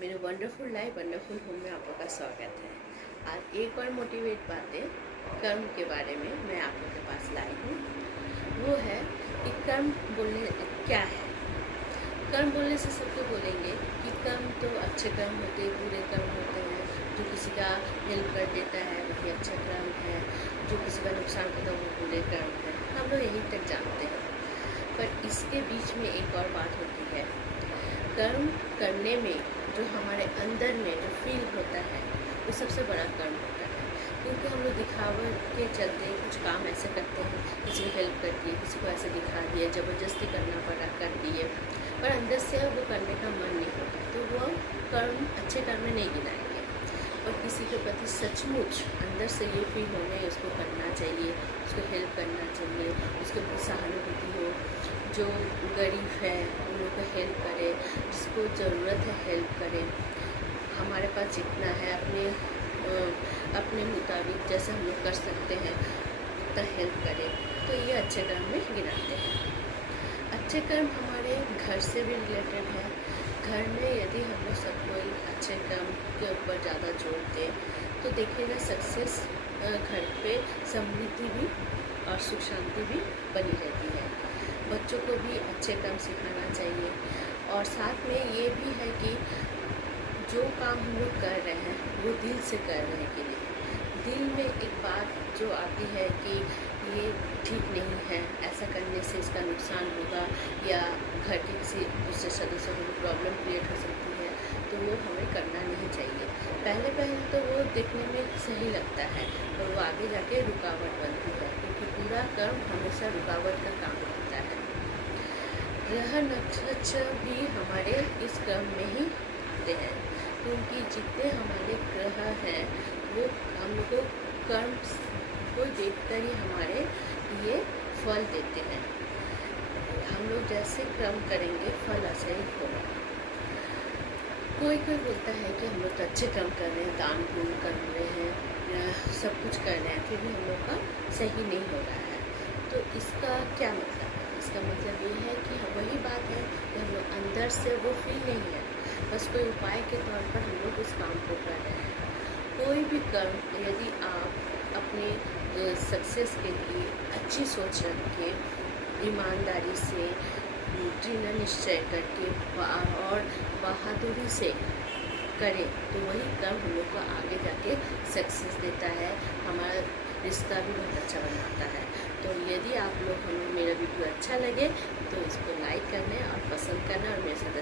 मेरे wonderful life wonderful home में आप लोग का स्वागत है। आज एक और मोटिवेट बातें कर्म के बारे में मैं आप लोग के पास लाई हूँ। वो है कि कर्म बोलने क्या है। कर्म बोलने से सबको बोलेंगे कि कर्म तो अच्छे कर्म होते हैं, बुरे कर्म होते हैं। जो किसी का हेल्प कर देता है वही अच्छा कर्म है, जो किसी का नुकसान करता है वो बुरे कर्म है। हम लोग यहीं तक जानते हैं, पर इसके बीच में एक और बात होती है। कर्म करने में जो हमारे अंदर में जो फील होता है वो सबसे बड़ा कर्म होता है। क्योंकि हम लोग दिखावट के चलते कुछ काम ऐसे करते हैं, किसी को हेल्प कर दिए, किसी को ऐसे दिखा दिया, ज़बरदस्ती करना पड़ा कर दिए, पर अंदर से वो करने का मन नहीं होता, तो वो कर्म अच्छे कर्म में नहीं गिनाएंगे। और किसी के प्रति सचमुच अंदर से ये फील होने उसको करना चाहिए, उसको हेल्प करना चाहिए, उसके प्रति सहानुभूति हो, जो गरीब है उन लोगों को हेल्प करे, जिसको ज़रूरत है हेल्प करे। हमारे पास जितना है अपने मुताबिक जैसे हम लोग कर सकते हैं उतना हेल्प करें, तो ये अच्छे कर्म में गिनाते हैं। अच्छे कर्म हमारे घर से भी रिलेटेड है। घर में यदि हम लोग सब कोई अच्छे कर्म के ऊपर ज़्यादा जोर दें तो देखिएगा सक्सेस घर पे समृद्धि भी और सुख शांति भी बनी रहती है। बच्चों को भी अच्छे कर्म सिखाना चाहिए। और साथ में ये भी है कि जो काम हम लोग कर रहे हैं वो दिल से कर रहे हैं कि नहीं। दिल में एक बात जो आती है कि ये ठीक नहीं है, ऐसा करने से इसका नुकसान होगा या घर के किसी दूसरे सदस्य को प्रॉब्लम क्रिएट हो सकती है, तो वो हमें करना नहीं चाहिए। पहले तो वो देखने में सही लगता है, पर वो आगे जाके रुकावट बनती है, क्योंकि पूरा कर्म हमेशा रुकावट का काम होता है। ग्रह नक्षत्र भी हमारे इस क्रम में ही आते हैं, क्योंकि जितने हमारे ग्रह हैं वो हम लोग को कर्म को देखकर ही हमारे लिए फल देते हैं। हम लोग जैसे कर्म करेंगे फल ऐसे ही होगा। कोई बोलता है कि हम लोग तो अच्छे कर्म कर रहे हैं, दान पुण्य कर रहे हैं, सब कुछ कर रहे हैं, फिर भी हम लोग का सही नहीं हो रहा है। तो इसका क्या मतलब है? इसका मतलब ये है कि वही बात है कि हम लोग अंदर से वो फील नहीं है, बस कोई उपाय के तौर पर हम लोग उस काम को कर रहे हैं। कोई भी कर्म यदि आप अपने सक्सेस के लिए अच्छी सोच रख के, ईमानदारी से, दृढ़ निश्चय करके और बहादुरी से करें तो वही कर्म हम लोग को आगे जाके सक्सेस देता है, हमारा रिश्ता भी बहुत अच्छा बनाता है। तो यदि आप लोग हमें मेरा वीडियो अच्छा लगे तो इसको लाइक करना और पसंद करना और मेरे साथ